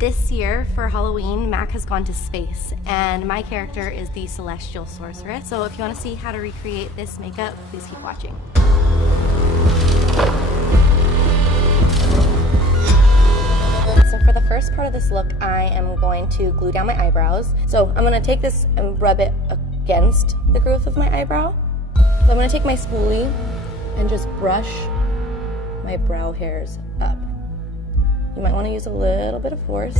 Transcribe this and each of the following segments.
This year for Halloween, Mac has gone to space, and my character is the celestial sorceress. So if you want to see how to recreate this makeup, please keep watching. So for the first part of this look, I am going to glue down my eyebrows. So I'm going to take this and rub it against the growth of my eyebrow. So I'm going to take my spoolie and just brush my brow hairs up. You might want to use a little bit of force,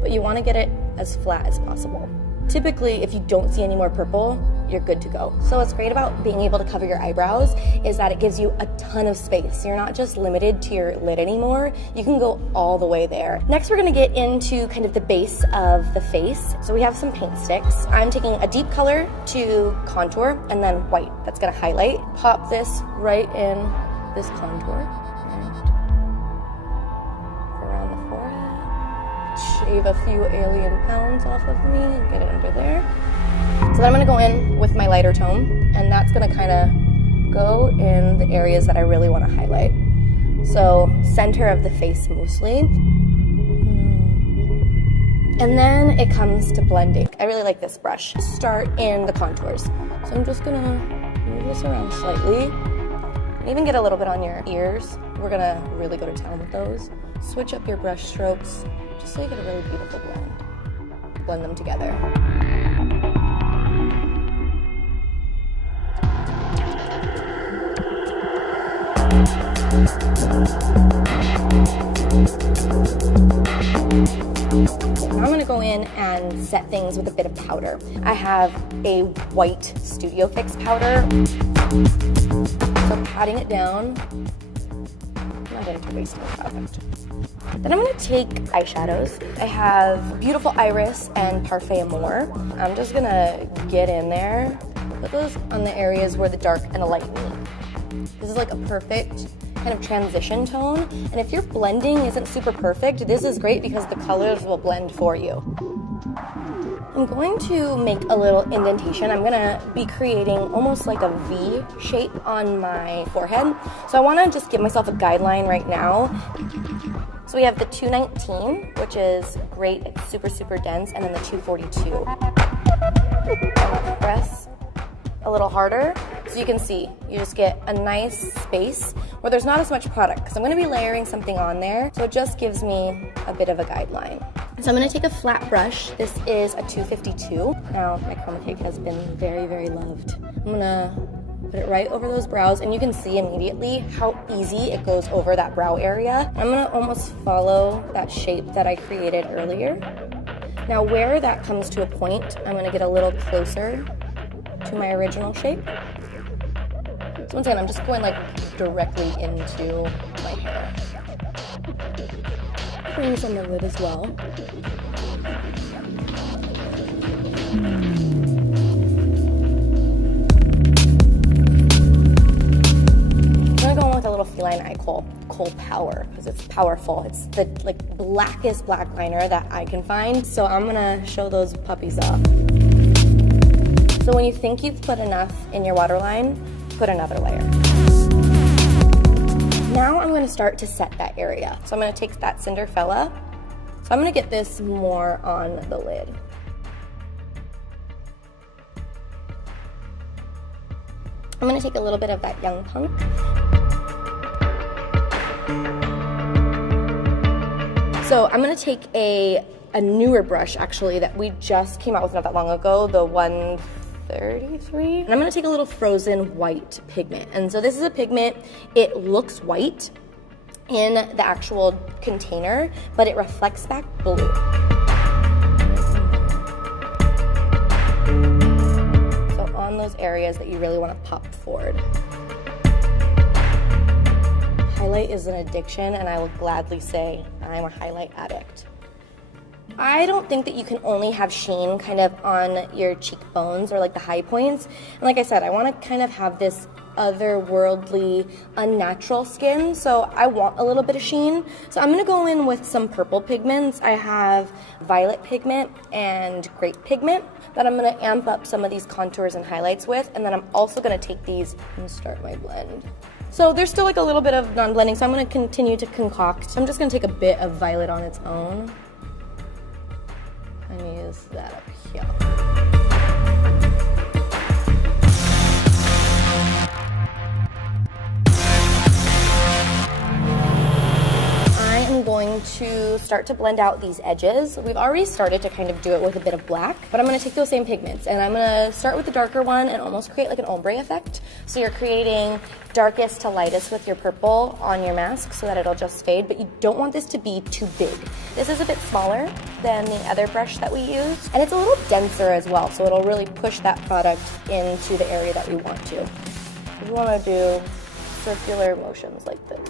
but you want to get it as flat as possible. Typically, if you don't see any more purple, you're good to go. So what's great about being able to cover your eyebrows is that it gives you a ton of space. You're not just limited to your lid anymore. You can go all the way there. Next, we're going to get into kind of the base of the face. So we have some paint sticks. I'm taking a deep color to contour and then white. That's going to highlight. Pop this right in this contour. Shave a few alien pounds off of me and get it under there. So then I'm gonna go in with my lighter tone, and that's gonna kind of go in the areas that I really wanna highlight. So center of the face mostly. And then it comes to blending. I really like this brush. Start in the contours. So I'm just gonna move this around slightly. And even get a little bit on your ears. We're gonna really go to town with those. Switch up your brush strokes, just so you get a really beautiful blend. Blend them together. Now I'm gonna go in and set things with a bit of powder. I have a white Studio Fix powder. So patting it down. I'm not going to waste my product. Then I'm going to take eyeshadows. I have Beautiful Iris and Parfait Amour. I'm just going to get in there, put those on the areas where the dark and the light meet. This is like a perfect kind of transition tone. And if your blending isn't super perfect, this is great because the colors will blend for you. I'm going to make a little indentation. I'm gonna be creating almost like a V shape on my forehead. So I wanna just give myself a guideline right now. So we have the 219, which is great, it's super, super dense, and then the 242. Press a little harder, so you can see, you just get a nice space where there's not as much product, because I'm gonna be layering something on there, so it just gives me a bit of a guideline. So I'm gonna take a flat brush. This is a 252. Now, my chroma cake has been very, very loved. I'm gonna put it right over those brows, and you can see immediately how easy it goes over that brow area. I'm gonna almost follow that shape that I created earlier. Now, where that comes to a point, I'm gonna get a little closer to my original shape. So once again, I'm just going like directly into my hair. Bring this on the lid as well. I'm gonna go in with a little feline eye kohl Power, because it's powerful. It's the like blackest black liner that I can find. So I'm gonna show those puppies off. So when you think you've put enough in your waterline, put another layer. Now I'm gonna start to set that area. So I'm gonna take that Cinderfella. So I'm gonna get this more on the lid. I'm gonna take a little bit of that Young Punk. So I'm gonna take a newer brush actually that we just came out with not that long ago, the 133. And I'm gonna take a little frozen white pigment. And so this is a pigment, it looks white in the actual container, but it reflects back blue. So on those areas that you really wanna pop forward. Highlight is an addiction, and I will gladly say I'm a highlight addict. I don't think that you can only have sheen kind of on your cheekbones or like the high points. And like I said, I want to kind of have this otherworldly, unnatural skin. So I want a little bit of sheen. So I'm going to go in with some purple pigments. I have violet pigment and grape pigment that I'm going to amp up some of these contours and highlights with. And then I'm also going to take these and start my blend. So there's still like a little bit of non-blending, so I'm going to continue to concoct. So I'm just going to take a bit of violet on its own. and use that up here. I'm going to start to blend out these edges. We've already started to kind of do it with a bit of black, but I'm going to take those same pigments and I'm going to start with the darker one and almost create like an ombre effect. So you're creating darkest to lightest with your purple on your mask so that it'll just fade, but you don't want this to be too big. This is a bit smaller than the other brush that we used, and it's a little denser as well, so it'll really push that product into the area that we want to. We want to do circular motions like this.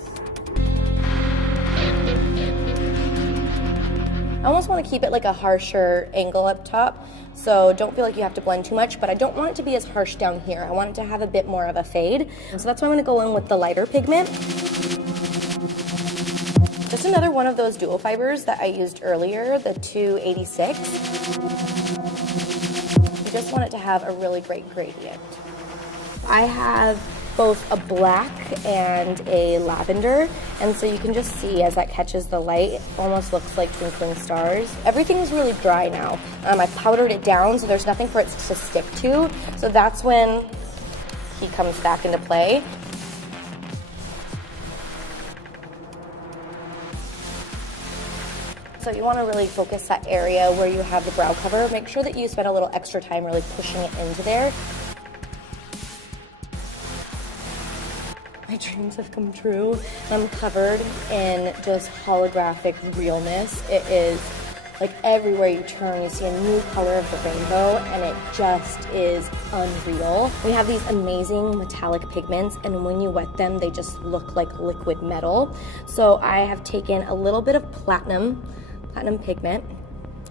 I almost want to keep it like a harsher angle up top, so don't feel like you have to blend too much, but I don't want it to be as harsh down here. I want it to have a bit more of a fade. So that's why I'm going to go in with the lighter pigment. Just another one of those dual fibers that I used earlier, the 286. You just want it to have a really great gradient. I have both a black and a lavender, and so you can just see as that catches the light, it almost looks like twinkling stars. Everything's really dry now. I powdered it down, so there's nothing for it to stick to, so that's when he comes back into play. So you want to really focus that area where you have the brow cover. Make sure that you spend a little extra time really pushing it into there. My dreams have come true. I'm covered in just holographic realness. It is like everywhere you turn, you see a new color of the rainbow, and it just is unreal. We have these amazing metallic pigments, and when you wet them, they just look like liquid metal. So I have taken a little bit of platinum pigment,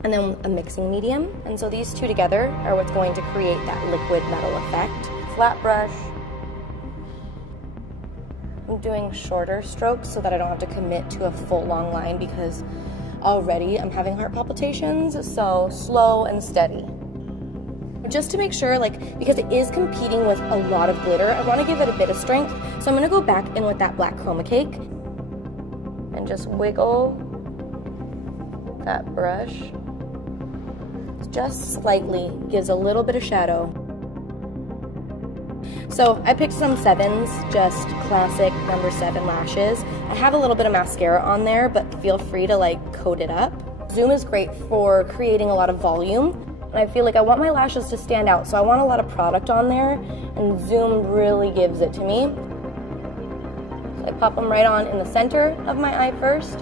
and then a mixing medium. And so these two together are what's going to create that liquid metal effect. Flat brush. I'm doing shorter strokes so that I don't have to commit to a full long line because already I'm having heart palpitations, so slow and steady. Just to make sure, because it is competing with a lot of glitter, I want to give it a bit of strength, so I'm going to go back in with that black chroma cake and just wiggle that brush. Just slightly gives a little bit of shadow. So I picked some 7s, just classic number 7 lashes. I have a little bit of mascara on there, but feel free to coat it up. Zoom is great for creating a lot of volume, and I feel like I want my lashes to stand out, so I want a lot of product on there, and Zoom really gives it to me. So I pop them right on in the center of my eye first,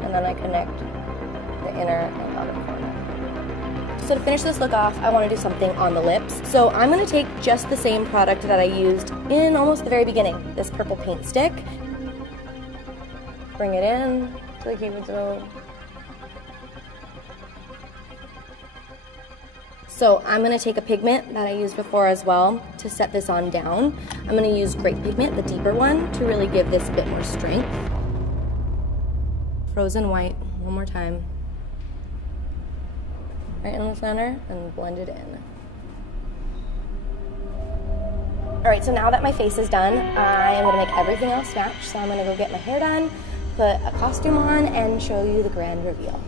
and then I connect the inner and outer corner. So to finish this look off, I want to do something on the lips. So I'm going to take just the same product that I used in almost the very beginning, this purple paint stick. Bring it in to the cupid zone. So I'm going to take a pigment that I used before as well to set this on down. I'm going to use Great Pigment, the deeper one, to really give this a bit more strength. Frozen white, one more time. Right in the center and blend it in. All right, so now that my face is done, I am gonna make everything else match. So I'm gonna go get my hair done, put a costume on, and show you the grand reveal.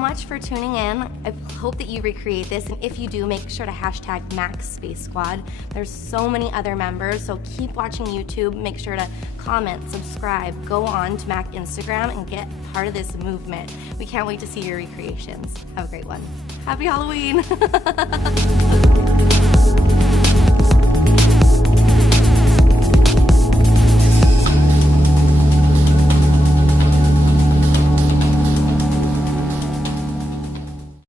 Much for tuning in. I hope that you recreate this, and if you do, make sure to hashtag Max Space Squad. There's so many other members, so keep watching YouTube. Make sure to comment, subscribe, go on to Mac Instagram and get part of this movement. We can't wait to see your recreations. Have a great one. Happy Halloween.